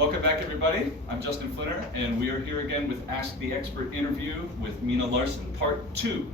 Welcome back, everybody. I'm Justin Flinner, and we are here again with Ask the Expert interview with Mina Larson, part 2.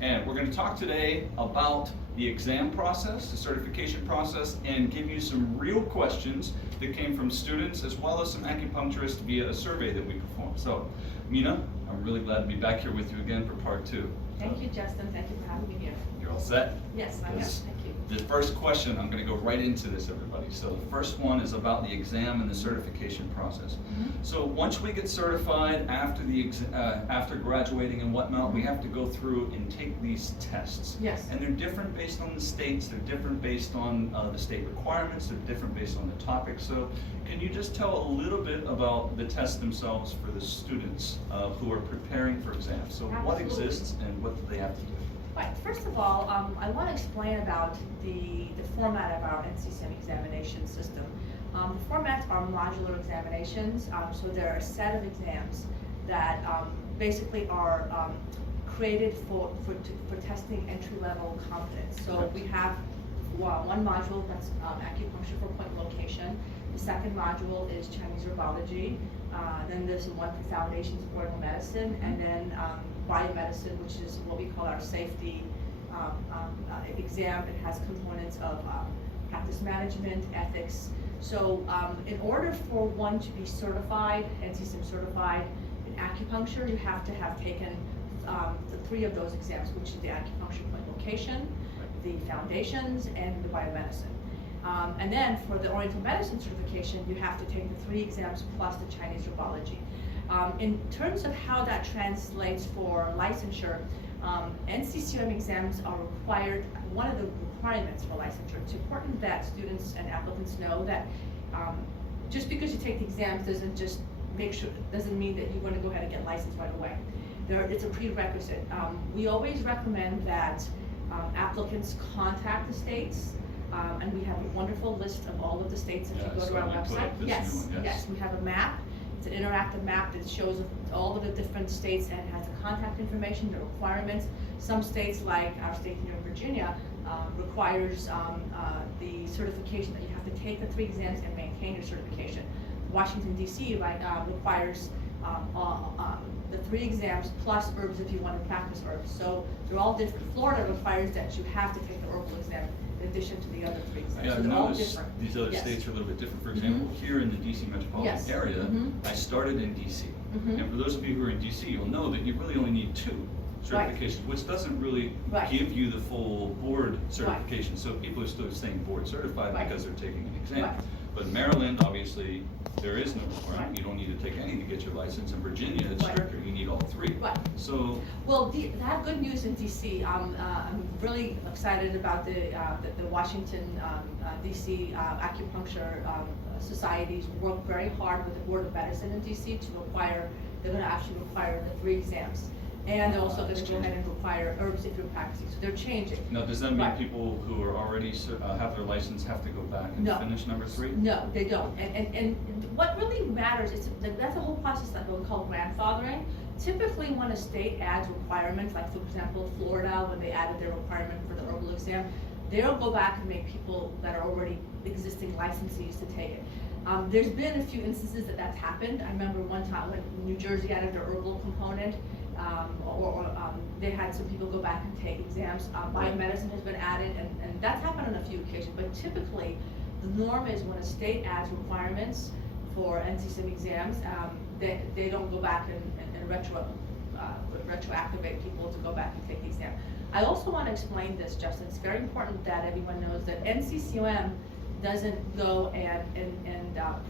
And we're going to talk today about the exam process, the certification process, and give you some real questions that came from students as well as some acupuncturists via a survey that we performed. So, Mina, I'm really glad to be back here with you again for part 2. Thank you, Justin. Thank you for having me here. You're all set? Yes, I am. Thank you. The first question, I'm going to go right into this, everybody. So the first one is about the exam and the certification process. So once we get certified after graduating and whatnot, we have to go through and take these tests. Yes. And they're different based on the states. They're different based on the state requirements. They're different based on the topic. So can you just tell a little bit about the tests themselves for the students who are preparing for exams? So what exists and what do they have to do? Right. First of all, I want to explain about the format of our NCCAOM examination system. The formats are modular examinations, so there are a set of exams that basically are created for testing entry-level competence. So we have one module that's acupuncture for point location. The second module is Chinese herbology. Then there's one for foundations of oriental medicine, and then biomedicine, which is what we call our safety exam. It has components of practice management, ethics. So in order for one to be certified, NCCAOM certified in acupuncture, you have to have taken the 3 of those exams, which is the acupuncture point location, the foundations, and the biomedicine. And then for the Oriental Medicine certification, you have to take the 3 exams plus the Chinese herbology. In terms of how that translates for licensure, NCCAOM exams are required. One of the requirements for licensure. It's important that students and applicants know that just because you take the exams doesn't mean that you're going to go ahead and get licensed right away. It's a prerequisite. We always recommend that applicants contact the states. And we have a wonderful list of all of the states if you go to our website. Yes, we have a map. It's an interactive map that shows all of the different states and has the contact information, the requirements. Some states, like our state here in Virginia, requires the certification that you have to take the 3 exams and maintain your certification. Washington, D.C. requires the 3 exams plus herbs if you want to practice herbs. So they're all different. Florida requires that you have to take the herbal exam in addition to the other 3 exams. Yeah, so I've they're all noticed different. these other states are a little bit different. For example, here in the DC metropolitan area, I started in DC. And for those of you who are in DC, you'll know that you really only need 2 certifications, which doesn't really give you the full board certification. So people are still staying board certified because they're taking an exam. But in Maryland, obviously, there is no requirement. You don't need to take any to get your license. In Virginia, it's stricter. You need all 3. So, well, that good news in DC. I'm really excited about the Washington, DC acupuncture societies work very hard with the Board of Medicine in DC to require. They're going to actually require the 3 exams. And they're also going to go ahead and require herbs if you're practicing. So they're changing. Now, does that mean people who are already have their license have to go back and finish number 3? No, they don't. And what really matters is that's a whole process that we call grandfathering. Typically, when a state adds requirements, like for example, Florida, when they added their requirement for the herbal exam, they'll go back and make people that are already existing licensees to take it. There's been a few instances that that's happened. I remember one time when New Jersey added their herbal component. They had some people go back and take exams. Biomedicine has been added, and that's happened on a few occasions. But typically, the norm is when a state adds requirements for NCCAOM exams, they don't go back and retroactivate people to go back and take the exam. I also want to explain this, Justin. It's very important that everyone knows that NCCAOM doesn't go and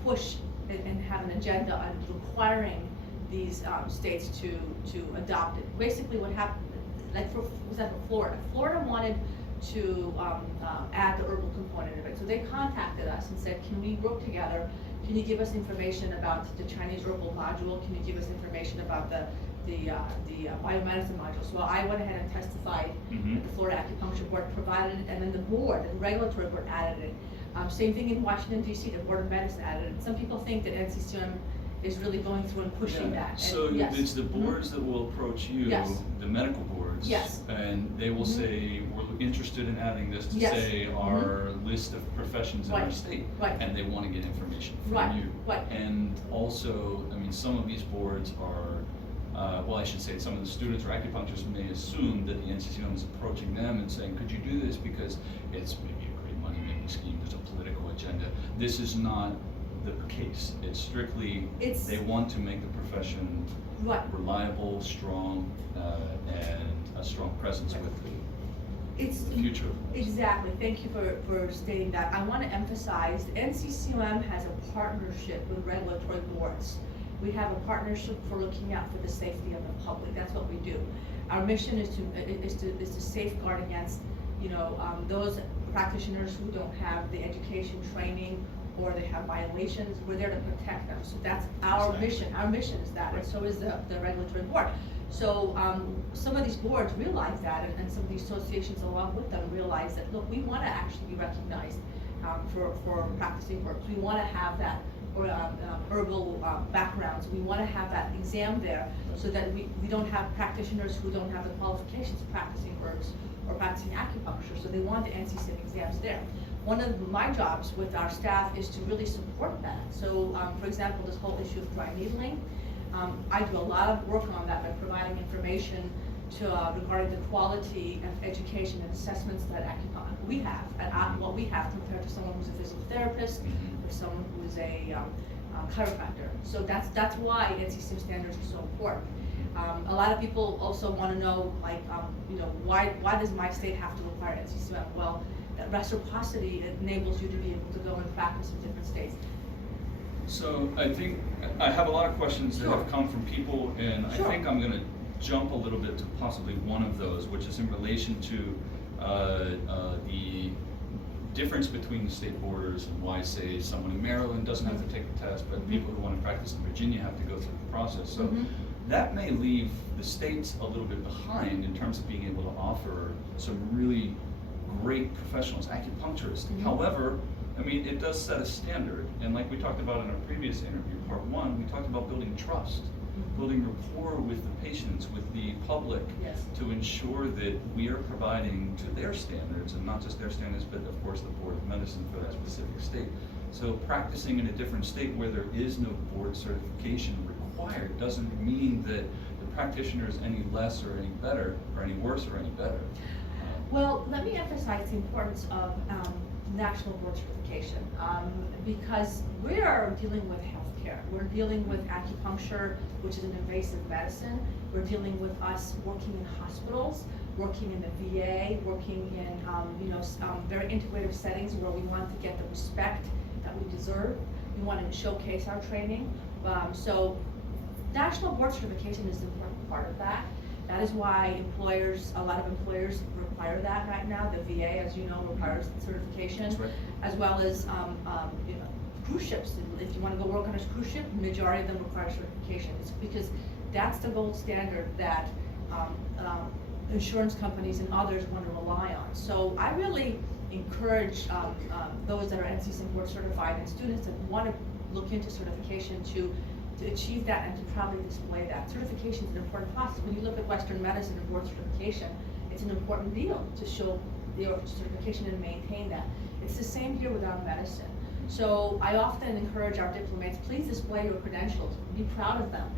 push and have an agenda on requiring these states to adopt it. Basically what happened, like for example, Florida wanted to add the herbal component of it. So they contacted us and said, can we work together? Can you give us information about the Chinese herbal module? Can you give us information about the biomedicine module? So I went ahead and testified that the Florida Acupuncture Board provided it, and then the regulatory board added it. Same thing in Washington, D.C., the Board of Medicine added it. Some people think that NCCAOM is really going through and pushing that. And so yes. it's the boards that will approach you, Yes. the medical boards, Yes. and they will say, we're interested in adding this to Yes. say our list of professions in our Right. state, Right. and they want to get information from Right. you. Right. And also, I mean, some of these boards are, well, I should say, some of the students or acupuncturists may assume that the NCCAOM is approaching them and saying, could you do this because it's maybe a great money-making scheme, there's a political agenda. This is not the case. It's strictly, they want to make the profession Right. reliable, strong, and a strong presence with the future. Exactly. Thank you for stating that. I want to emphasize NCCAOM has a partnership with regulatory boards. We have a partnership for looking out for the safety of the public. That's what we do. Our mission is to safeguard against, those practitioners who don't have the education, training, or they have violations. We're there to protect them. So that's our mission. Our mission is that, and so is the regulatory board. So some of these boards realize that, and some of these associations along with them realize that, look, we want to actually be recognized for practicing herbs. We want to have that herbal backgrounds. We want to have that exam there so that we don't have practitioners who don't have the qualifications practicing herbs or practicing acupuncture. So they want the NCCAOM exams there. One of my jobs with our staff is to really support that. So, for example, this whole issue of dry needling, I do a lot of work on that by providing information regarding the quality of education and assessments that we have, and what we have compared to someone who's a physical therapist or someone who's a chiropractor. So that's why NCCAOM standards are so important. A lot of people also want to know, like, why does my state have to require NCCAOM? Well, that reciprocity enables you to be able to go and practice in different states. So I think I have a lot of questions that have come from people, and I think I'm going to jump a little bit to possibly one of those, which is in relation to the difference between the state borders and why, say, someone in Maryland doesn't have to take the test, but people who want to practice in Virginia have to go through the process. So that may leave the states a little bit behind in terms of being able to offer some really great professionals, acupuncturists. However, I mean, it does set a standard, and like we talked about in our previous interview, part one, we talked about building trust, building rapport with the patients, with the public, to ensure that we are providing to their standards, and not just their standards, but of course the Board of Medicine for that specific state. So practicing in a different state where there is no board certification required doesn't mean that the practitioner is any less or any better, or any worse or any better. Well, let me emphasize the importance of national board certification, because we are dealing with healthcare. We're dealing with acupuncture, which is an invasive medicine. We're dealing with us working in hospitals, working in the VA, working in very integrative settings where we want to get the respect that we deserve. We want to showcase our training. So national board certification is an important part of that. That is why a lot of employers require that right now. The VA, as you know, requires certification, as well as cruise ships. If you want to go work on a cruise ship, the majority of them require certification. It's because that's the gold standard that insurance companies and others want to rely on. So I really encourage those that are NCCAOM board certified and students that want to look into certification to achieve that and to proudly display that. Certification is an important process. When you look at Western medicine and board certification, it's an important deal to show your certification and maintain that. It's the same here with our medicine. So I often encourage our diplomats, please display your credentials, be proud of them.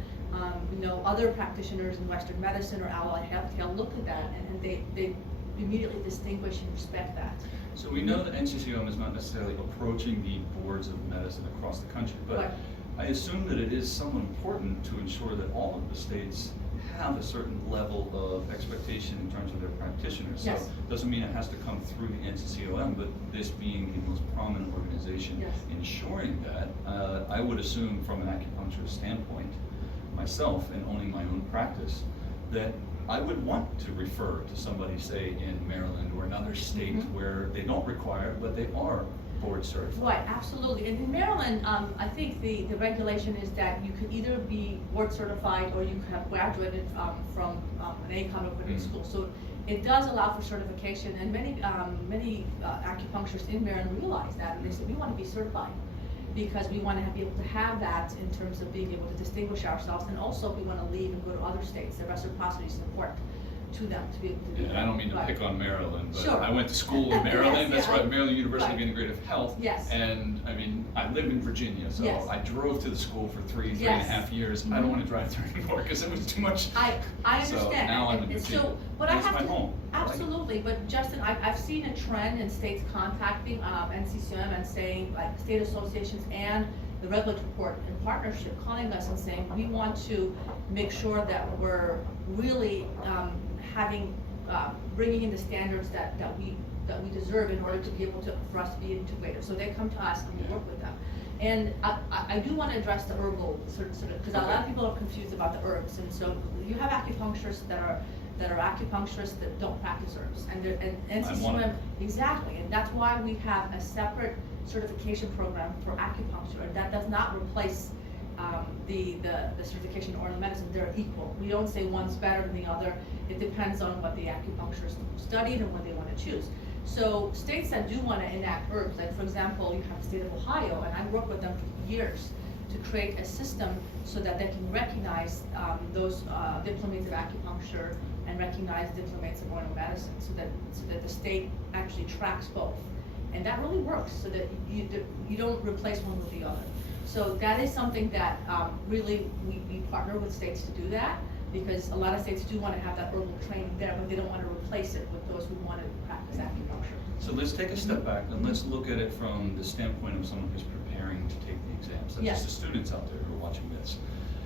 Other practitioners in Western medicine or allied healthcare look at that and they immediately distinguish and respect that. So we know that NCCAOM is not necessarily approaching the boards of medicine across the country, but I assume that it is somewhat important to ensure that all of the states have a certain level of expectation in terms of their practitioners. So it doesn't mean it has to come through the NCCAOM, but this being the most prominent organization ensuring that, I would assume from an acupuncturist standpoint, myself, and owning my own practice, that I would want to refer to somebody, say, in Maryland or another state where they don't require it, but they are board certified. Right, absolutely. And in Maryland, I think the regulation is that you can either be board certified or you have graduated from an ACOM accredited school. So it does allow for certification, and many acupuncturists in Maryland realize that, and they say, we want to be certified. because we want to be able to have that in terms of being able to distinguish ourselves, and also if we want to leave and go to other states, the reciprocity is important to them to be able to do that. And I don't mean to pick on Maryland, but sure. I went to school in Maryland. Yes, That's right, Maryland University of Integrative Health. Yes. And I mean, I live in Virginia, so Yes. I drove to the school for three and a half years. I don't want to drive there anymore because it was too much. I understand. So now I'm in Virginia. So, but It's I have my to, home. absolutely, but Justin, I've seen a trend in states contacting NCCAOM and saying, like, state associations and the regulatory board in partnership, calling us and saying, we want to make sure that we're really bringing in the standards that we deserve in order to be able to, for us to be integrated. So they come to us and we work with them. And I do want to address the herbal sort of, because a lot of people are confused about the herbs. And so you have acupuncturists that are acupuncturists that don't practice herbs, and NCCAOM, exactly, and that's why we have a separate certification program for acupuncture, and that does not replace the certification in oriental medicine. They're equal. We don't say one's better than the other. It depends on what the acupuncturist studied and what they want to choose. So states that do want to enact herbs, like for example, you have the state of Ohio, and I worked with them for years to create a system so that they can recognize those diplomates of acupuncture and recognize diplomates of oriental medicine, so that the state actually tracks both, and that really works, so that you don't replace one with the other. So that is something that really we partner with states to do that, because a lot of states do want to have that herbal training there, but they don't want to replace it with those who want to practice acupuncture. So let's take a step back and let's look at it from the standpoint of someone who's preparing to take the exams. That's Yes. just the students out there who are watching this.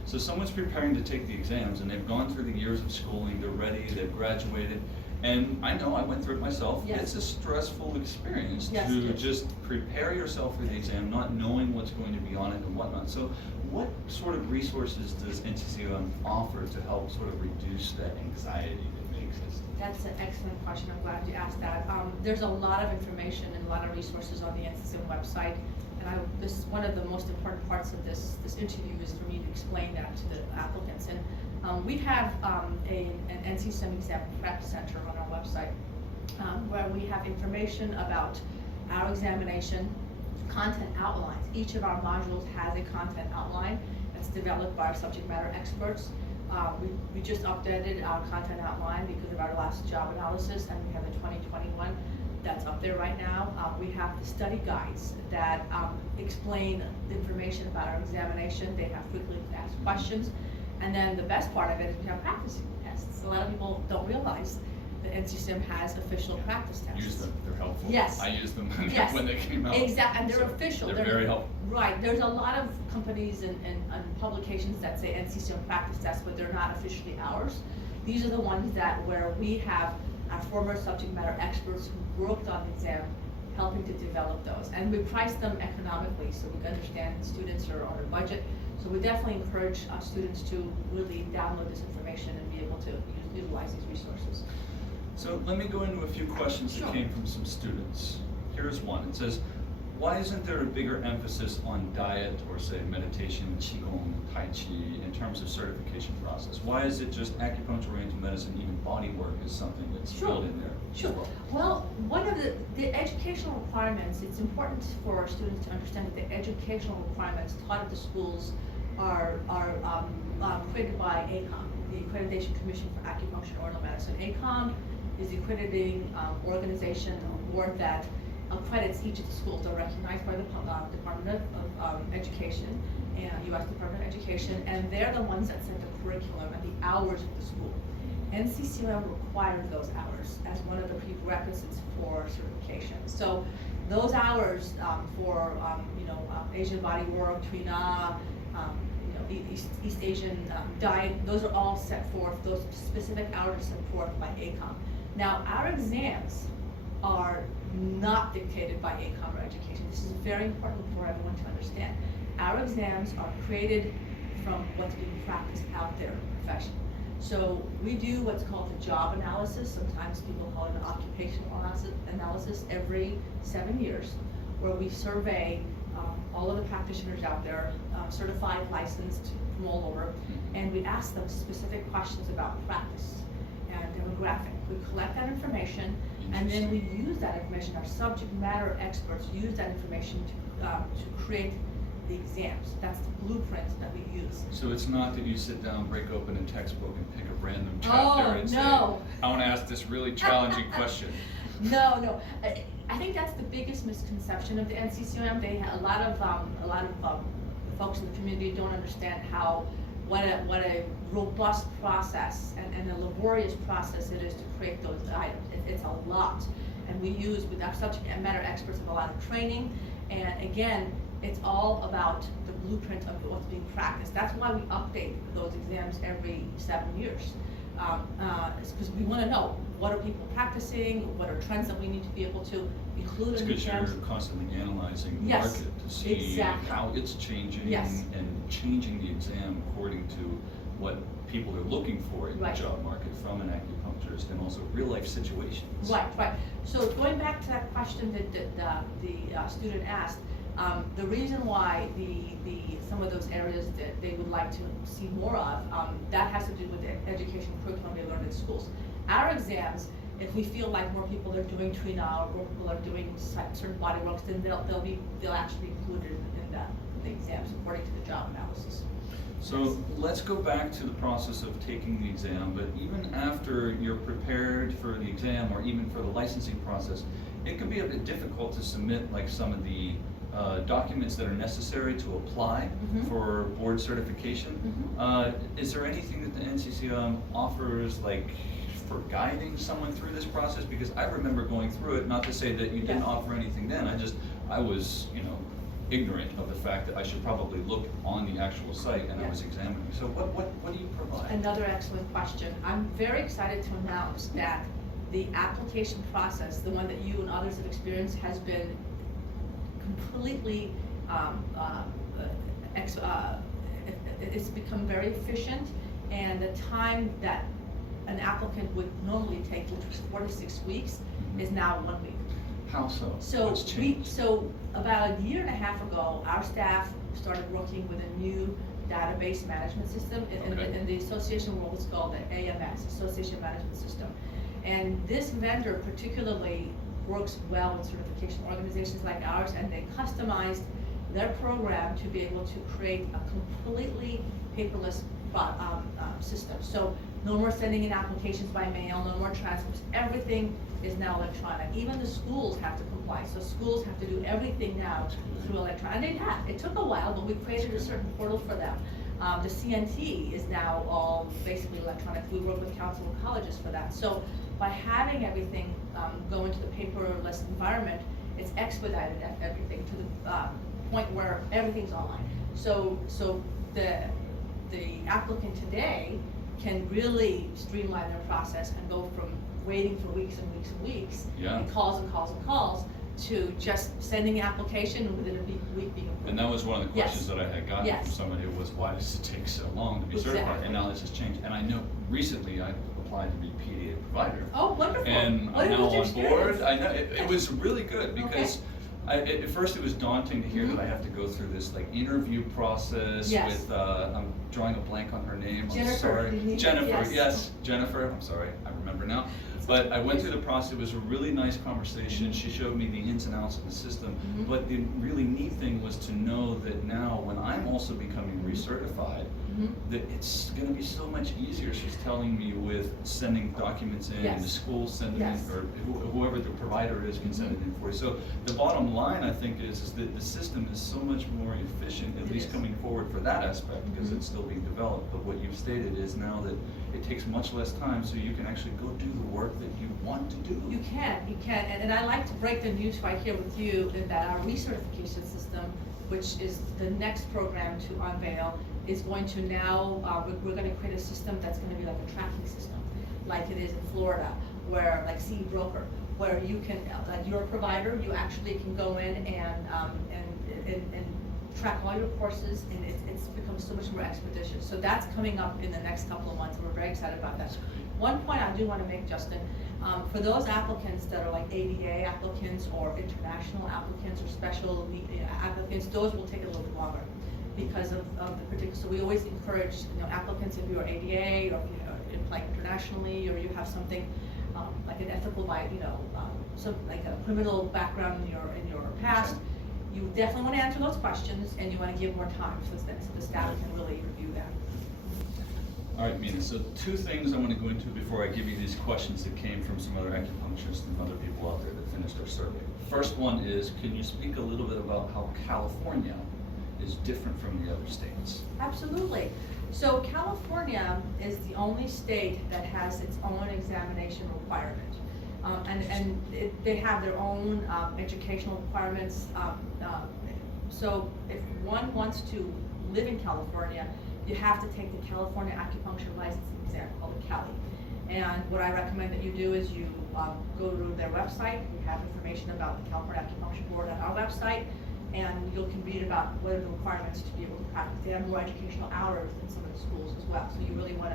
So someone's preparing to take the exams and they've gone through the years of schooling, they're ready, they've graduated. And I know, I went through it myself. Yes. It's a stressful experience Yes, to it is. just prepare yourself for the exam, not knowing what's going to be on it and whatnot. So what sort of resources does NCCAOM offer to help sort of reduce that anxiety that may exist? That's an excellent question. I'm glad you asked that. There's a lot of information and a lot of resources on the NCCAOM website, and this is one of the most important parts of this interview, is for me to explain that to the applicants. And we have an NCCAOM exam prep center on our website, where we have information about our examination, content outlines. Each of our modules has a content outline that's developed by our subject matter experts. We just updated our content outline because of our last job analysis, and we have the 2021 that's up there right now. We have the study guides that explain the information about our examination. They have frequently asked questions. And then the best part of it is we have practicing tests. A lot of people don't realize that NCCAOM has official practice tests. Use them, they're helpful. Yes. I used them Yes. when they came out. Exactly, and they're So official. They're very helpful. Right, there's a lot of companies and publications that say NCCAOM practice tests, but they're not officially ours. These are the ones where we have our former subject matter experts who worked on the exam helping to develop those. And we price them economically, so we understand students are on a budget. So we definitely encourage our students to really download this information and be able to utilize these resources. So let me go into a few questions that Sure. came from some students. Here's one. It says, why isn't there a bigger emphasis on diet or say meditation, Qigong, Tai Chi in terms of certification process? Why is it just acupuncture, oriental medicine, even body work is something that's Sure. built in there? Sure. Well, one of the educational requirements, it's important for our students to understand that the educational requirements taught at the schools are created by ACOM, the Accreditation Commission for Acupuncture and Oriental Medicine. ACOM is the accrediting organization or board that accredits each of the schools. They're recognized by the Department of Education and U.S. Department of Education, and they're the ones that set the curriculum and the hours of the school. NCCAOM requires those hours as one of the prerequisites for certification. So those hours for Asian body work, Trina, East Asian diet, those are all set forth. Those specific hours are set forth by ACOM. Now, our exams are not dictated by ACOM or education. This is very important for everyone to understand. Our exams are created from what's being practiced out there in the profession. So we do what's called the job analysis. Sometimes people call it an occupational analysis every 7 years, where we survey all of the practitioners out there, certified, licensed from all over, and we ask them specific questions about practice and demographic. We collect that information, and then we use that information. Our subject matter experts use that information to create the exams. That's the blueprint that we use. So it's not that you sit down, break open a textbook, and pick a random chapter and say, I want to ask this really challenging question. No. I think that's the biggest misconception of the NCCAOM. They have a lot of folks in the community don't understand what a robust process and a laborious process it is to create those items. It's a lot, and we use with our subject matter experts have a lot of training. And again, it's all about the blueprint of what's being practiced. That's why we update those exams every 7 years. It's because we want to know what are people practicing, what are trends that we need to be able to include in the exams. Because you're constantly analyzing the market to see how it's changing and changing the exam according to what people are looking for in the job market from an acupuncturist and also real life situations. Right. So going back to that question that the student asked, the reason why some of those areas that they would like to see more of, that has to do with the education curriculum they learn in schools. Our exams, if we feel like more people are doing Trina or more people are doing certain body works, then they'll actually be included in the exams according to the job analysis. So let's go back to the process of taking the exam, but even after you're prepared for the exam or even for the licensing process, it can be a bit difficult to submit like some of the documents that are necessary to apply for board certification. Is there anything that the NCCAOM offers like for guiding someone through this process? Because I remember going through it, not to say that you didn't offer anything then, I was, ignorant of the fact that I should probably look on the actual site and I was examining. So what do you provide? Another excellent question. I'm very excited to announce that the application process, the one that you and others have experienced, has been completely, it's become very efficient, and the time that an applicant would normally take, which was 4 to 6 weeks, is now 1 week. How so? So about a year and a half ago, our staff started working with a new database management system. In the association world, it's called the AMS, Association Management System. And this vendor particularly works well with certification organizations like ours, and they customized their program to be able to create a completely paperless system. So no more sending in applications by mail, no more transcripts, everything is now electronic. Even the schools have to comply, so schools have to do everything now through electronic. And it took a while, but we created a certain portal for them. The CNT is now all basically electronic. We work with council and colleges for that. So by having everything go into the paperless environment, it's expedited everything to the point where everything's online. So the applicant today can really streamline their process and go from waiting for weeks and weeks and weeks and calls to just sending an application and within a week being approved. And that was one of the questions that I had gotten from somebody was, why does it take so long to be certified? And now this has changed. And I know recently I applied to be PDA provider. Oh, wonderful. And I'm now on board. I know it was really good because at first it was daunting to hear that I have to go through this like interview process with, I'm drawing a blank on her name, I'm sorry. Jennifer, Jennifer, I'm sorry, I remember now. But I went through the process. It was a really nice conversation. She showed me the ins and outs of the system. But the really neat thing was to know that now when I'm also becoming recertified, that it's going to be so much easier. She's telling me with sending documents in, and the school sending in, or whoever the provider is can send it in for you. So the bottom line, I think, is that the system is so much more efficient, at least coming forward for that aspect, because it's still being developed. But what you've stated is now that it takes much less time, so you can actually go do the work that you want to do. You can, and I like to break the news right here with you that our recertification system, which is the next program to unveil, is going to now, we're going to create a system that's going to be like a tracking system, like it is in Florida, where like CE Broker, where you can, like you're a provider, you actually can go in and track all your courses, and it's become so much more expeditious. So that's coming up in the next couple of months, and we're very excited about that. One point I do want to make, Justin, for those applicants that are like ADA applicants or international applicants or special applicants, those will take a little bit longer because of the particular. So we always encourage applicants, if you're ADA or if you apply internationally, or you have something like an ethical, some like a criminal background in your past, you definitely want to answer those questions, and you want to give more time so that the staff can really review that. All right, Mina, so two things I want to go into before I give you these questions that came from some other acupuncturists and other people out there that finished our survey. First one is, can you speak a little bit about how California is different from the other states? Absolutely. So California is the only state that has its own examination requirement. They have their own educational requirements. So if one wants to live in California, you have to take the California Acupuncture Licensing Exam called the CALI. And what I recommend that you do is you go to their website. We have information about the California Acupuncture Board on our website, and you can read about what are the requirements to be able to practice. They have more educational hours than some of the schools as well, so you really want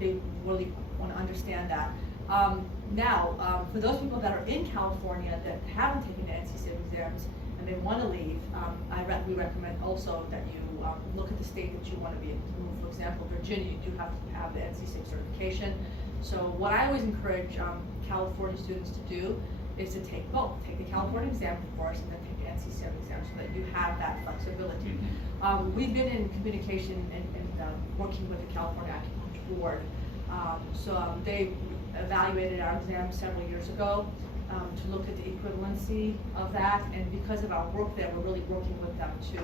to understand that. For those people that are in California that haven't taken the NCCAOM exams and they want to leave, we recommend also that you look at the state that you want to be able to move. For example, Virginia, you do have to have the NCCAOM certification. So what I always encourage California students to do is to take both. Take the California exam first and then take the NCCAOM exam so that you have that flexibility. We've been in communication and working with the California Acupuncture Board. They evaluated our exam several years ago to look at the equivalency of that, and because of our work there, we're really working with them to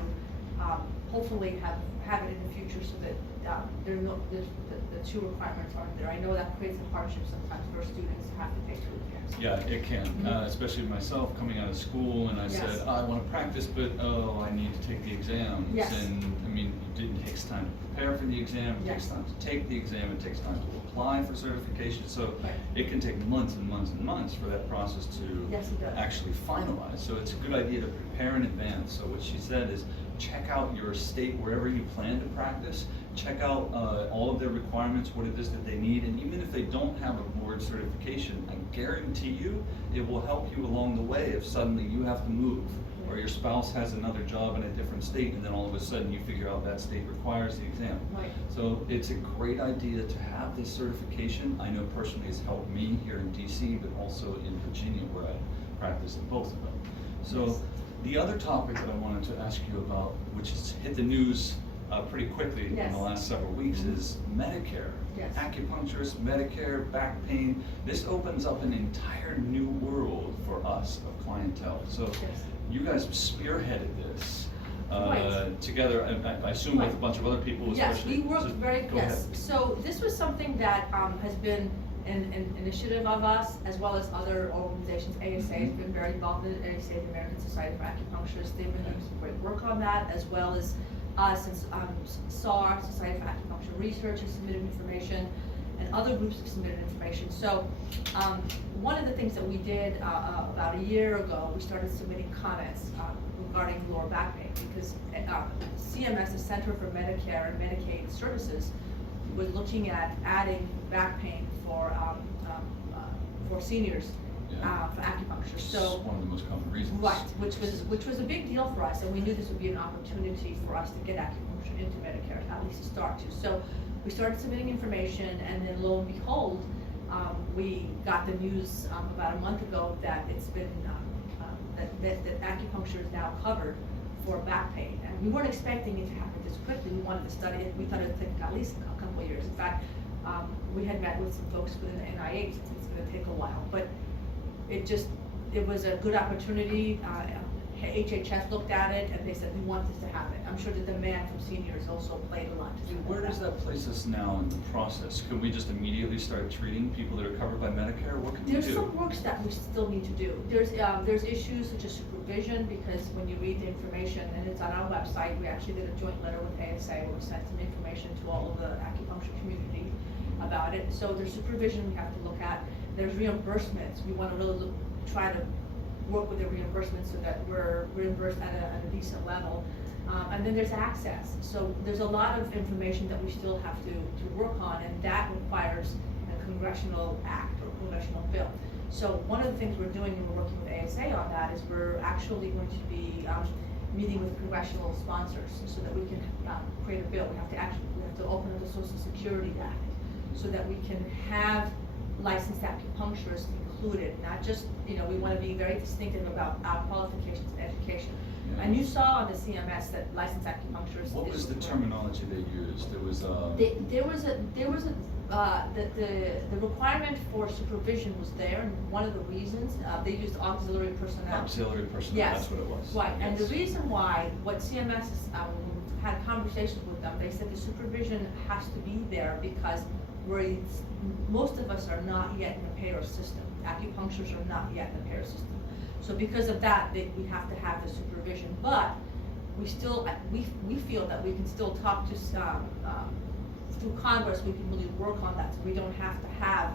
hopefully have it in the future so that the two requirements aren't there. I know that creates a hardship sometimes for students to have to take two exams. Yeah, it can, especially myself coming out of school, and I said, I want to practice, but I need to take the exams. Yes. And I mean, it takes time to prepare for the exam, it takes time to take the exam, it takes time to apply for certification, so it can take months and months and months for that process to actually finalize. So it's a good idea to prepare in advance. So what she said is, check out your state wherever you plan to practice, check out all of their requirements, what it is that they need, and even if they don't have a board certification, I guarantee you it will help you along the way if suddenly you have to move, or your spouse has another job in a different state, and then all of a sudden you figure out that state requires the exam. So it's a great idea to have this certification. I know personally it's helped me here in DC, but also in Virginia where I practice in both of them. So the other topic that I wanted to ask you about, which has hit the news pretty quickly in the last several weeks, is Medicare. Acupuncturists, Medicare, back pain. This opens up an entire new world for us of clientele. So you guys spearheaded this together, I assume with a bunch of other people. Yes, we worked So this was something that has been an initiative of us, as well as other organizations. ASA has been very involved in it. ASA, the American Society for Acupuncturists, they've been doing some great work on that, as well as us, and SAR, Society for Acupuncture Research, has submitted information, and other groups have submitted information. So one of the things that we did about a year ago, we started submitting comments regarding lower back pain, because CMS, the Center for Medicare and Medicaid Services, was looking at adding back pain for seniors for acupuncture. So one of the most common reasons. Which was a big deal for us, and we knew this would be an opportunity for us to get acupuncture into Medicare, at least to start to. So we started submitting information, and then lo and behold, we got the news about a month ago that it's been that acupuncture is now covered for back pain, and we weren't expecting it to happen this quickly. We wanted to study it. We thought it would take at least a couple of years. In fact, we had met with some folks within the NIH. It's going to take a while, but it was a good opportunity. HHS looked at it and they said, we want this to happen. I'm sure the demand from seniors also played a lot to do with that. Where does that place us now in the process? Can we just immediately start treating people that are covered by Medicare? What can we do? There's some work that we still need to do. There's issues such as supervision, because when you read the information, and it's on our website, we actually did a joint letter with ASA where we sent some information to all of the acupuncture community about it. So there's supervision we have to look at. There's reimbursements. We want to really try to work with the reimbursement so that we're reimbursed at a decent level. And then there's access. So there's a lot of information that we still have to work on, and that requires a congressional act or congressional bill. So one of the things we're doing, and we're working with ASA on that, is we're actually going to be meeting with congressional sponsors so that we can create a bill. We have to open up the Social Security Act so that we can have licensed acupuncturists included, not just, we want to be very distinctive about our qualifications and education. Yeah. And you saw on the CMS that licensed acupuncturists. What was the terminology they used? There was the requirement for supervision was there, and one of the reasons, they used auxiliary personnel. Auxiliary personnel, Yes. that's what it was. Right, Yes. and the reason why, what CMS is, had conversations with them, they said the supervision has to be there because most of us are not yet in the payer system. Acupuncturists are not yet in the payer system. So because of that, we have to have the supervision, but we still, we feel that we can still talk to, through Congress, we can really work on that, so we don't have to have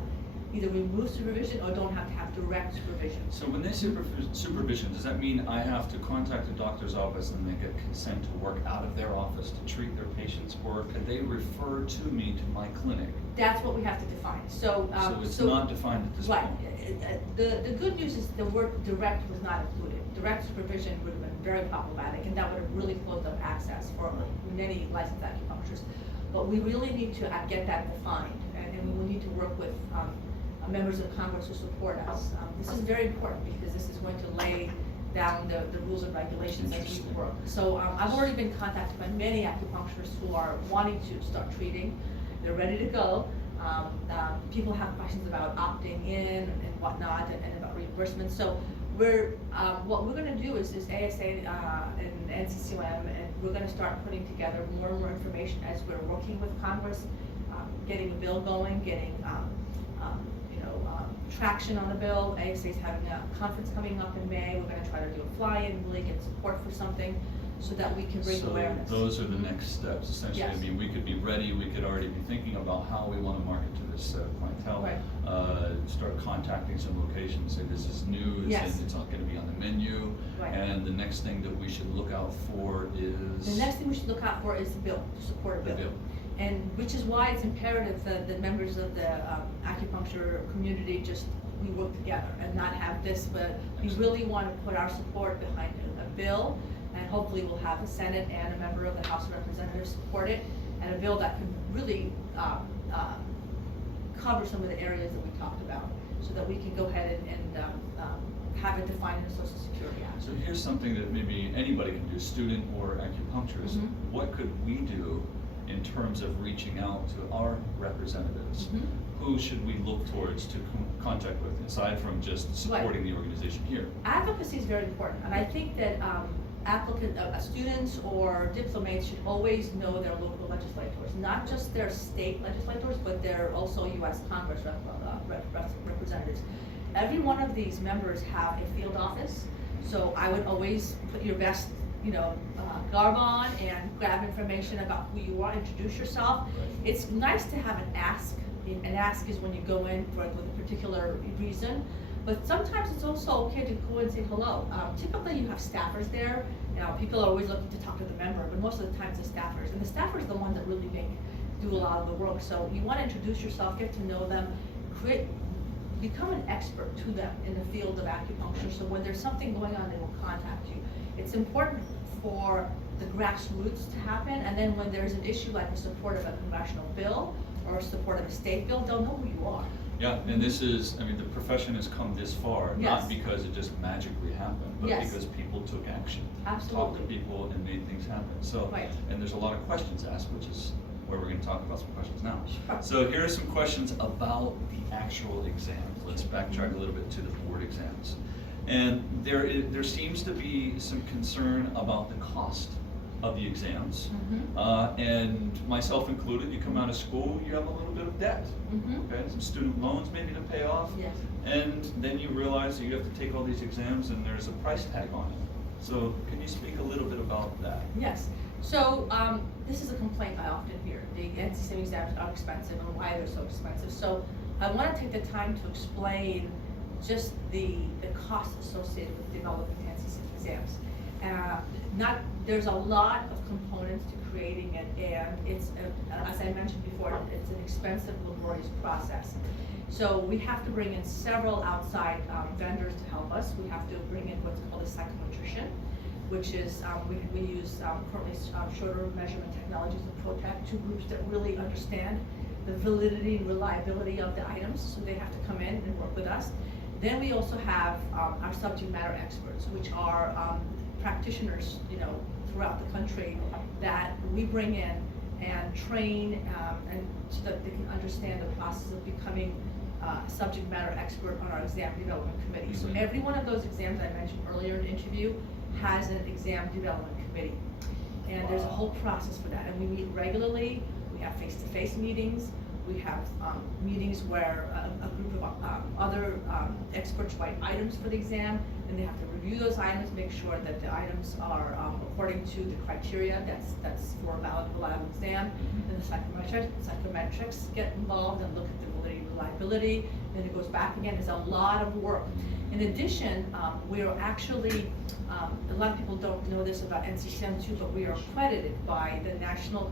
either remove supervision or don't have to have direct supervision. So when they supervision, does that mean I have to contact a doctor's office and they get consent to work out of their office to treat their patients, or can they refer to me to my clinic? That's what we have to define. So it's not defined at this point. Right. The good news is the word direct was not included. Direct supervision would have been very problematic, and that would have really closed up access for many licensed acupuncturists. But we really need to get that defined, and we will need to work with members of Congress who support us. This is very important because this is going to lay down the rules and regulations as we work. So I've already been contacted by many acupuncturists who are wanting to start treating. They're ready to go. People have questions about opting in and whatnot, and about reimbursement. So what we're going to do is ASA and NCCAOM, and we're going to start putting together more and more information as we're working with Congress, getting a bill going, getting traction on the bill. ASA is having a conference coming up in May. We're going to try to do a fly-in, really get support for something so that we can bring awareness. So those are the next steps, essentially. Yes. I mean, we could be ready, we could already be thinking about how we want to market to this clientele. Right. Start contacting some locations, say this is news, Yes. and it's not going to be on the menu. Right. And the next thing that we should look out for is? The next thing we should look out for is the bill, to support a bill. The bill. And which is why it's imperative that the members of the acupuncture community we work together and not have this, but we really want to put our support behind a bill, and hopefully we'll have the Senate and a member of the House of Representatives support it, and a bill that can really cover some of the areas that we talked about, so that we can go ahead and have it defined in the Social Security Act. So here's something that maybe anybody can do, student or acupuncturist. Mm-hmm. What could we do in terms of reaching out to our representatives? Mm-hmm. Who should we look towards to contact with, aside from just supporting the organization here? Advocacy is very important, and I think that students or diplomats should always know their local legislators, not just their state legislators, but they're also U.S. Congress representatives. Every one of these members have a field office, so I would always put your best garb on and grab information about who you are, introduce yourself. Right. It's nice to have an ask. An ask is when you go in with a particular reason, but sometimes it's also okay to go and say hello. Typically you have staffers there. People are always looking to talk to the member, but most of the time it's the staffers. And the staffers are the ones that really do a lot of the work. So you want to introduce yourself, get to know them, become an expert to them in the field of acupuncture. So when there's something going on, they will contact you. It's important for the grassroots to happen, and then when there's an issue like the support of a congressional bill or support of a state bill, they'll know who you are. Yeah, and this is, I mean, the profession has come this far, Yes. not because it just magically happened, but Yes. because people took action. Absolutely. Talked to people and made things happen. So, Right. and there's a lot of questions asked, which is where we're going to talk about some questions now. Sure. So here are some questions about the actual exams. Let's backtrack a little bit to the board exams. And there seems to be some concern about the cost of the exams. Mm-hmm. And myself included, you come out of school, you have a little bit of debt. Mm-hmm. Okay, some student loans maybe to pay off. Yes. And then you realize that you have to take all these exams and there's a price tag on it. So can you speak a little bit about that? Yes. So this is a complaint I often hear. The NCCAOM exams are expensive and why they're so expensive. So I want to take the time to explain just the cost associated with developing NCCAOM exams. There's a lot of components to creating it, and it's, as I mentioned before, it's an expensive, laborious process. So we have to bring in several outside vendors to help us. We have to bring in what's called a psychometrician, which is, we use currently shorter measurement technologies and ProTech, two groups that really understand the validity and reliability of the items, so they have to come in and work with us. Then we also have our subject matter experts, which are practitioners, throughout the country that we bring in and train and so that they can understand the process of becoming a subject matter expert on our exam development committee. So every one of those exams I mentioned earlier in the interview has an exam development committee. And there's a whole process for that. And we meet regularly. We have face-to-face meetings. We have meetings where a group of other experts write items for the exam, and they have to review those items, make sure that the items are according to the criteria that's for a valid exam. And the psychometrics get involved and look at the validity and reliability. Then it goes back again. There's a lot of work. In addition, we are actually, a lot of people don't know this about NCCAOM too, but we are accredited by the National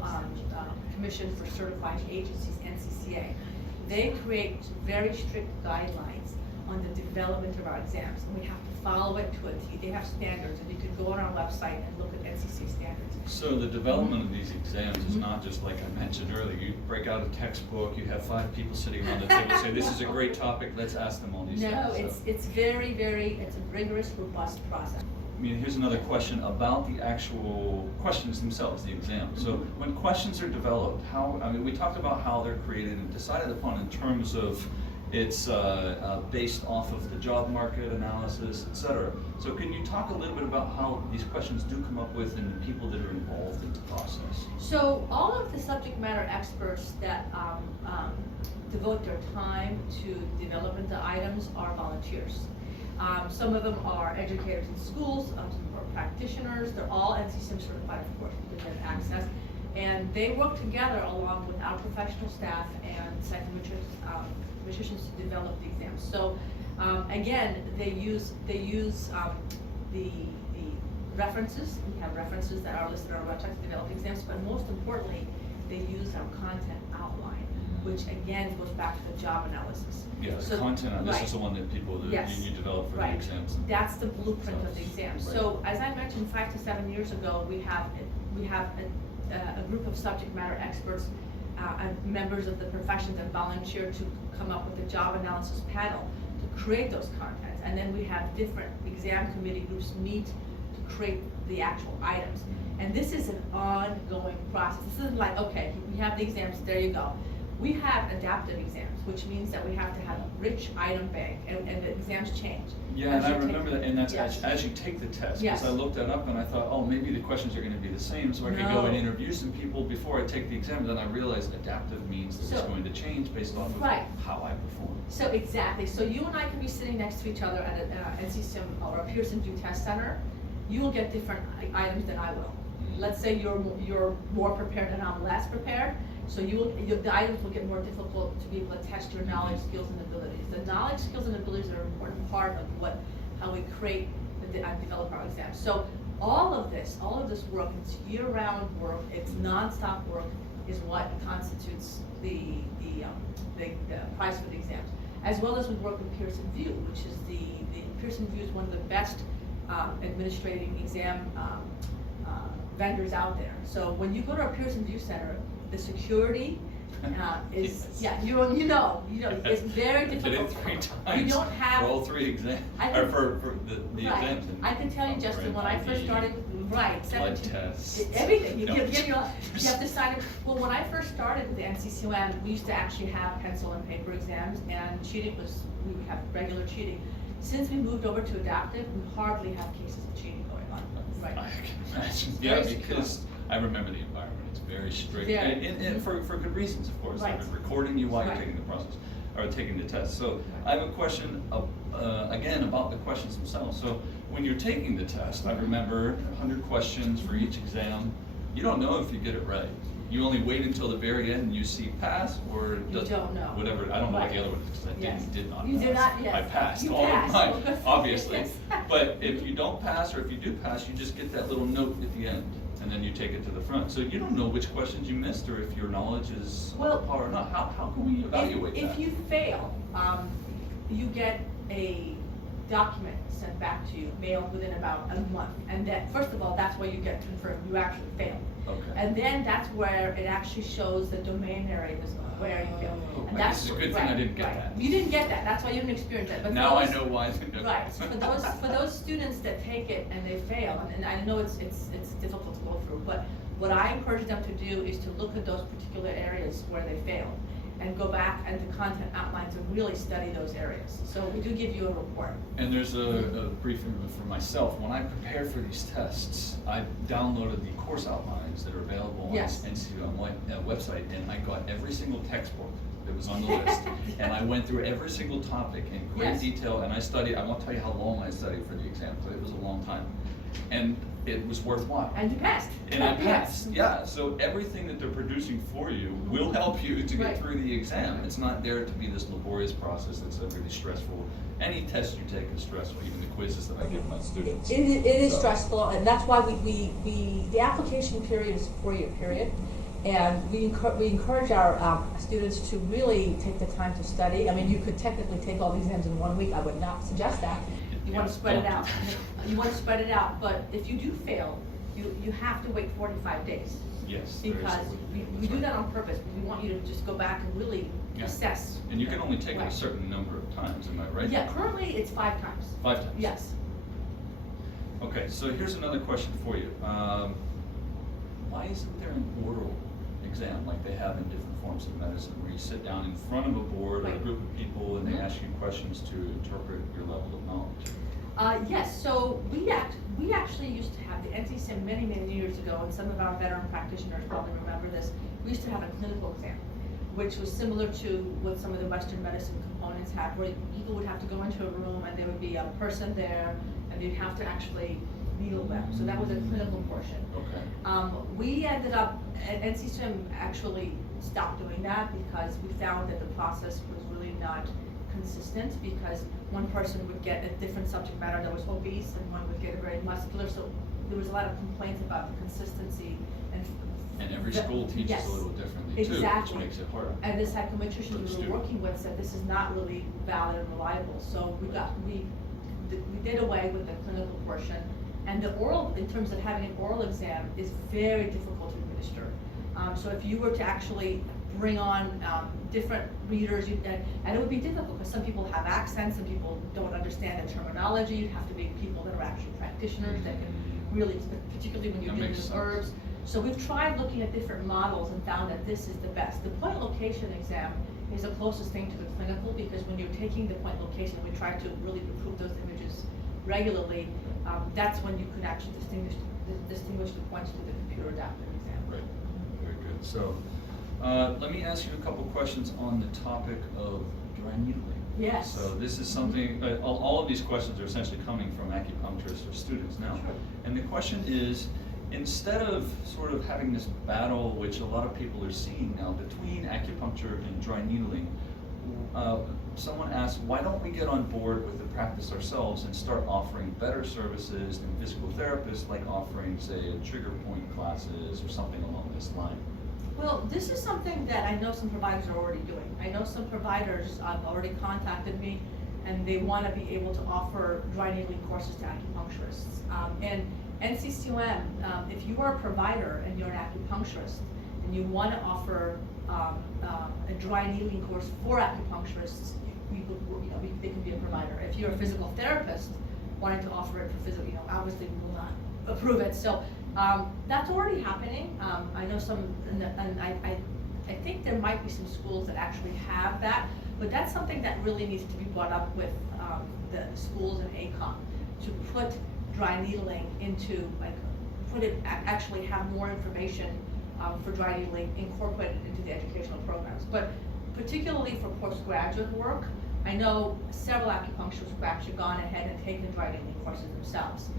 Commission for Certifying Agencies, NCCA. They create very strict guidelines on the development of our exams, and we have to follow it to a T. They have standards, and you can go on our website and look at NCC standards. So the development of these exams is not just like I mentioned earlier. You break out a textbook, you have 5 people sitting around the table, say this is a great topic, let's ask them all these things. No, it's very, it's a rigorous, robust process. I mean, here's another question about the actual questions themselves, the exam. So when questions are developed, we talked about how they're created and decided upon in terms of it's based off of the job market analysis, etc. So can you talk a little bit about how these questions do come up with and the people that are involved in the process? So all of the subject matter experts that devote their time to developing the items are volunteers. Some of them are educators in schools, some are practitioners. They're all NCCAOM certified, of course, because they have access. And they work together along with our professional staff and psychometricians to develop the exams. So again, they use the references. We have references that are listed on our website to develop exams, but most importantly, they use our content outline, which again goes back to the job analysis. Yeah, the content, this is the one that people you develop for the exams. That's the blueprint of the exam. Right. So as I mentioned, 5 to 7 years ago, we have a group of subject matter experts and members of the profession that volunteer to come up with a job analysis panel to create those contents. And then we have different exam committee groups meet to create the actual items. And this is an ongoing process. This isn't like, okay, we have the exams, there you go. We have adaptive exams, which means that we have to have a rich item bank, and the exams change. Yeah, and I remember that, and that's as you take the test, because I looked that up and I thought, oh, maybe the questions are going to be the same, so I could go and interview some people before I take the exam, and then I realized adaptive means that it's going to change based off of how I perform. So exactly, so you and I can be sitting next to each other at an NCCAOM or a Pearson VUE test center. You will get different items than I will. Let's say you're more prepared and I'm less prepared. So the items will get more difficult to be able to test your knowledge, skills, and abilities. The knowledge, skills, and abilities are an important part of how we create and develop our exams. So all of this work, it's year-round work, it's non-stop work, is what constitutes the prize for the exams. As well as we work with Pearson VUE, which is the Pearson VUE is one of the best administrating exam vendors out there. So when you go to a Pearson VUE center, the security is it's very difficult. Did it 3 times. You don't have for all 3 exams for the exams. I can tell you, Justin, when I first started, blood tests, everything. You have to sign it. Well, when I first started with the NCCAOM, we used to actually have pencil and paper exams, and cheating we would have regular cheating. Since we moved over to adaptive, we hardly have cases of cheating going on. Right. I can imagine. Yeah, because I remember the environment. It's very strict, and for good reasons, of course. They're recording you while you're taking the process or taking the test. So I have a question again about the questions themselves. So when you're taking the test, I remember 100 questions for each exam. You don't know if you get it right. You only wait until the very end and you see pass, or you don't know. Whatever. I don't know what the other one is, because I did not. You pass. did not. Yes. I passed all of mine, obviously. But if you don't pass, or if you do pass, you just get that little note at the end, and then you take it to the front. So you don't know which questions you missed, or if your knowledge is up par or not. How can we evaluate that? If you fail, you get a document sent back to you, mailed within about a month. And then, first of all, that's where you get confirmed you actually failed. Okay. And then that's where it actually shows the domain areas where you failed. And that's It's a good thing I didn't get that. You didn't get that. That's why you didn't experience that. But Now I know why I didn't get right. that. So for those students that take it and they fail, and I know it's difficult to go through, but what I encourage them to do is to look at those particular areas where they failed and go back and the content outlines and really study those areas. So we do give you a report. And there's a briefing for myself. When I prepared for these tests, I downloaded the course outlines that are available on the NCCAOM website, and I got every single textbook that was on the list. And I went through every single topic in great detail, and I won't tell you how long I studied for the exam, because it was a long time. And it was worthwhile. And you passed. And I passed, yeah. So everything that they're producing for you will help you to get through the exam. It's not there to be this laborious process that's really stressful. Any test you take is stressful, even the quizzes that I give my students. It is stressful, and that's why the application period is a 4-year period. And we encourage our students to really take the time to study. I mean, you could technically take all the exams in 1 week. I would not suggest that. You want to spread it out. You want to spread it out, but if you do fail, you have to wait 45 days. Yes. Because we do that on purpose. We want you to just go back and really assess. And you can only take it a certain number of times, am I right? Yeah, currently it's 5 times. 5 times? Yes. Okay, so here's another question for you. Why isn't there an oral exam like they have in different forms of medicine, where you sit down in front of a board or a group of people and they ask you questions to interpret your level of knowledge? Yes, so we actually used to have the NCCAOM many years ago, and some of our veteran practitioners probably remember this. We used to have a clinical exam, which was similar to what some of the Western medicine components have, where people would have to go into a room and there would be a person there, and they'd have to actually needle them. So that was a clinical portion. Okay. We ended up, NCCAOM actually stopped doing that because we found that the process was really not consistent, because one person would get a different subject matter that was obese and one would get a very muscular, so there was a lot of complaints about the consistency. And every school teaches a little differently too, which makes it harder. And the psychometricians we were working with said this is not really valid and reliable, so we did away with the clinical portion. And the oral, in terms of having an oral exam, is very difficult to administer. So if you were to actually bring on different readers, and it would be difficult because some people have accents, some people don't understand the terminology. You'd have to be people that are actually practitioners that can really, particularly when you're dealing with herbs. So we've tried looking at different models and found that this is the best. The point location exam is the closest thing to the clinical, because when you're taking the point location, we try to really improve those images regularly. That's when you can actually distinguish the points with the computer adaptive exam. Right. Very good. So let me ask you a couple questions on the topic of dry needling. Yes. So this is something, all of these questions are essentially coming from acupuncturists or students now. Sure. And the question is, instead of sort of having this battle, which a lot of people are seeing now, between acupuncture and dry needling, someone asked, why don't we get on board with the practice ourselves and start offering better services than physical therapists, like offering, say, trigger point classes or something along this line? Well, this is something that I know some providers are already doing. I know some providers already contacted me, and they want to be able to offer dry needling courses to acupuncturists. And NCCAOM, if you are a provider and you're an acupuncturist, and you want to offer a dry needling course for acupuncturists, they can be a provider. If you're a physical therapist wanting to offer it for physical, obviously we will not approve it. So that's already happening. I know some, and I think there might be some schools that actually have that, but that's something that really needs to be brought up with the schools and ACOM to put dry needling into, actually have more information for dry needling incorporated into the educational programs. But particularly for postgraduate work, I know several acupuncturists who've actually gone ahead and taken dry needling courses themselves.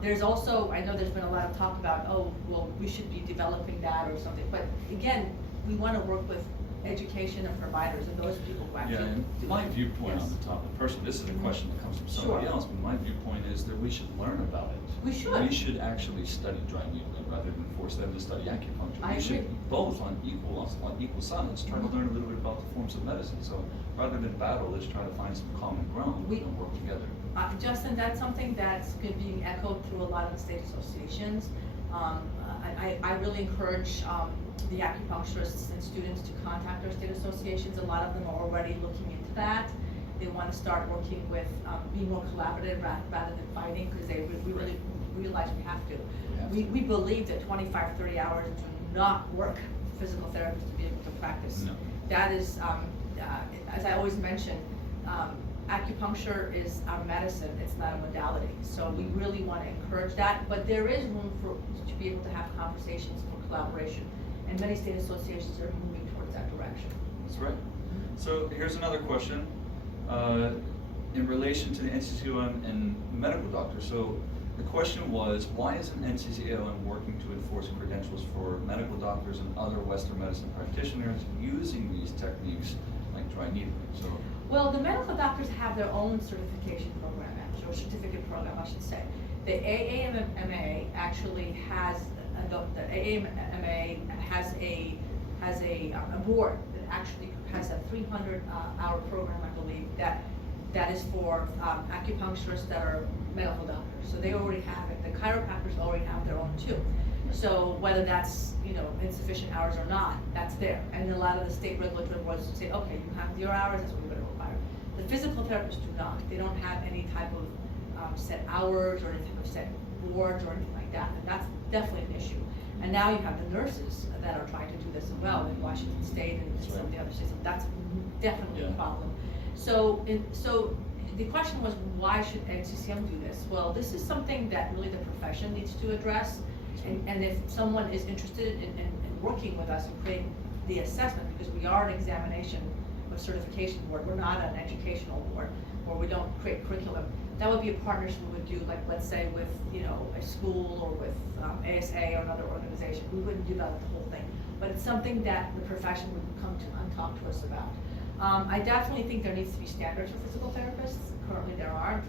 There's also, I know there's been a lot of talk about, oh, well, we should be developing that or something. But again, we want to work with education and providers and those people who actually and my viewpoint on the topic, personally, this is a question that comes from somebody else, but my viewpoint is that we should learn about it. We should. We should actually study dry needling rather than force them to study acupuncture. I agree. Should both on equal sides try to learn a little bit about the forms of medicine. So rather than battle, let's try to find some common ground and work together. Justin, that's something that's being echoed through a lot of the state associations. I really encourage the acupuncturists and students to contact their state associations. A lot of them are already looking into that. They want to start working with, being more collaborative rather than fighting, because we really realize we have to. We believe that 25, 30 hours do not work for physical therapists to be able to practice. No. That is, as I always mention, acupuncture is our medicine, it's not a modality. So we really want to encourage that, but there is room to be able to have conversations for collaboration, and many state associations are moving towards that direction. That's right. So here's another question in relation to the NCCAOM and medical doctors. So the question was, why isn't NCCAOM working to enforce credentials for medical doctors and other Western medicine practitioners using these techniques like dry needling? So, well, the medical doctors have their own certification program, actually, or certificate program, I should say. The AAMMA actually has the AAMMA has a board that actually has a 300-hour program, I believe, that is for acupuncturists that are medical doctors. So they already have it. The chiropractors already have their own too. So whether that's insufficient hours or not, that's there. And a lot of the state regulatory boards say, okay, you have your hours, that's what we're going to require. The physical therapists do not. They don't have any type of set hours or any type of set boards or anything like that. And that's definitely an issue. And now you have the nurses that are trying to do this as well in Washington State and some of the other states. That's definitely a problem. So the question was, why should NCCAOM do this? Well, this is something that really the profession needs to address. And if someone is interested in working with us and creating the assessment, because we are an examination or certification board, we're not an educational board, or we don't create curriculum, that would be a partnership we would do, like let's say with a school or with ASA or another organization. We wouldn't do that with the whole thing, but it's something that the profession would come to and talk to us about. I definitely think there needs to be standards for physical therapists. Currently there aren't,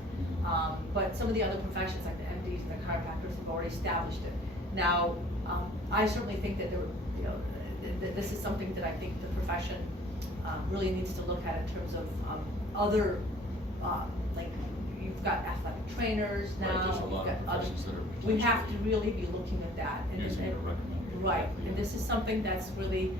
but some of the other professions like the MDs and the chiropractors have already established it. Now, I certainly think that this is something that I think the profession really needs to look at in terms of other, like you've got athletic trainers now. Right, there's a lot of professions that are we have to really be looking at that. Right, and this is something that's really,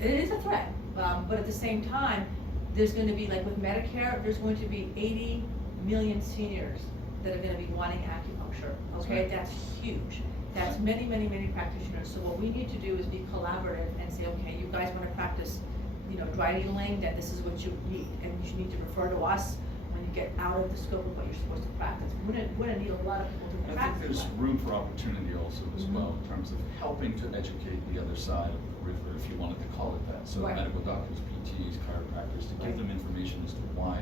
it is a threat, but at the same time, there's going to be, like with Medicare, there's going to be 80 million seniors that are going to be wanting acupuncture, okay? Right. That's huge. That's many, many, many practitioners. So what we need to do is be collaborative and say, okay, you guys want to practice, dry needling, that this is what you need, and you need to refer to us when you get out of the scope of what you're supposed to practice. We're going to need a lot of people to practice. I think there's room for opportunity also as well in terms of helping to educate the other side of the river, if you wanted to call it that. So medical doctors, PTs, chiropractors, to give them information as to why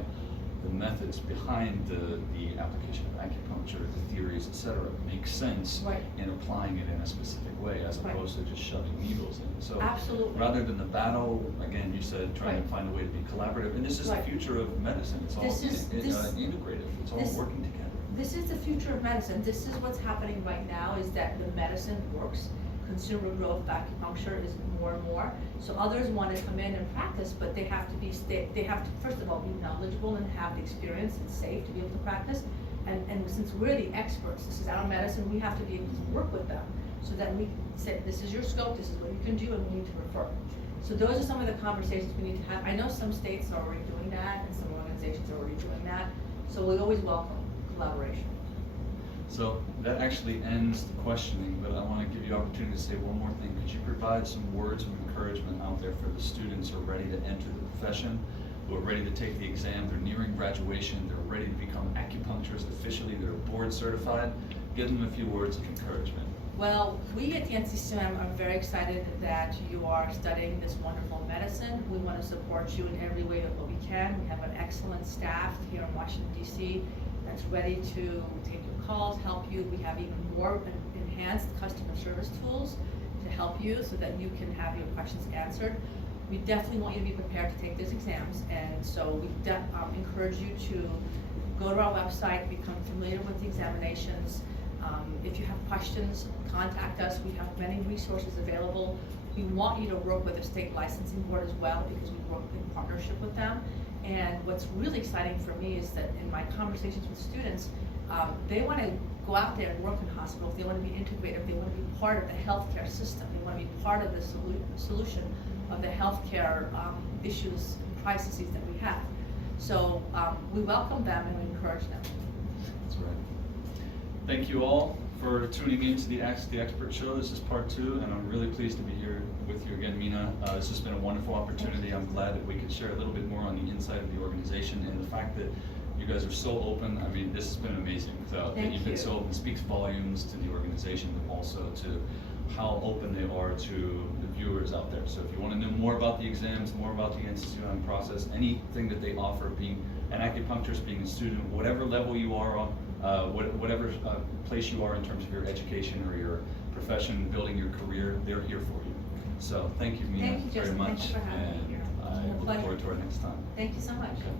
the methods behind the application of acupuncture, the theories, etc., make sense in applying it in a specific way, as opposed to just shoving needles in. So absolutely, rather than the battle, again, you said trying to find a way to be collaborative, and this is the future of medicine. It's all integrative. It's all working together. This is the future of medicine. This is what's happening right now, is that the medicine works. Consumer growth of acupuncture is more and more. So others want to come in and practice, but they have to first of all be knowledgeable and have the experience and safe to be able to practice. And since we're the experts, this is our medicine, we have to be able to work with them so that we say, this is your scope, this is what you can do, and we need to refer. So those are some of the conversations we need to have. I know some states are already doing that, and some organizations are already doing that. So we always welcome collaboration. So that actually ends the questioning, but I want to give you opportunity to say one more thing. Could you provide some words of encouragement out there for the students who are ready to enter the profession, who are ready to take the exam, they're nearing graduation, they're ready to become acupuncturists officially, they're board certified? Give them a few words of encouragement. Well, we at the NCCAOM are very excited that you are studying this wonderful medicine. We want to support you in every way that we can. We have an excellent staff here in Washington, D.C. that's ready to take your calls, help you. We have even more enhanced customer service tools to help you so that you can have your questions answered. We definitely want you to be prepared to take these exams, and so we encourage you to go to our website, become familiar with the examinations. If you have questions, contact us. We have many resources available. We want you to work with a state licensing board as well, because we work in partnership with them. And what's really exciting for me is that in my conversations with students, they want to go out there and work in hospitals. They want to be integrated. They want to be part of the healthcare system. They want to be part of the solution of the healthcare issues and crises that we have. So we welcome them and we encourage them. That's right. Thank you all for tuning in to the Ask the Expert show. This is part 2, and I'm really pleased to be here with you again, Mina. This has been a wonderful opportunity. I'm glad that we could share a little bit more on the inside of the organization, and the fact that you guys are so open. I mean, this has been amazing. So that you've been so open speaks volumes to the organization, but also to how open they are to the viewers out there. So if you want to know more about the exams, more about the NCCAOM process, anything that they offer, being an acupuncturist, being a student, whatever level you are on, whatever place you are in terms of your education or your profession, building your career, they're here for you. So thank you, Mina, very much. Thank you for having me here. I look forward to our next time. Thank you so much. Okay.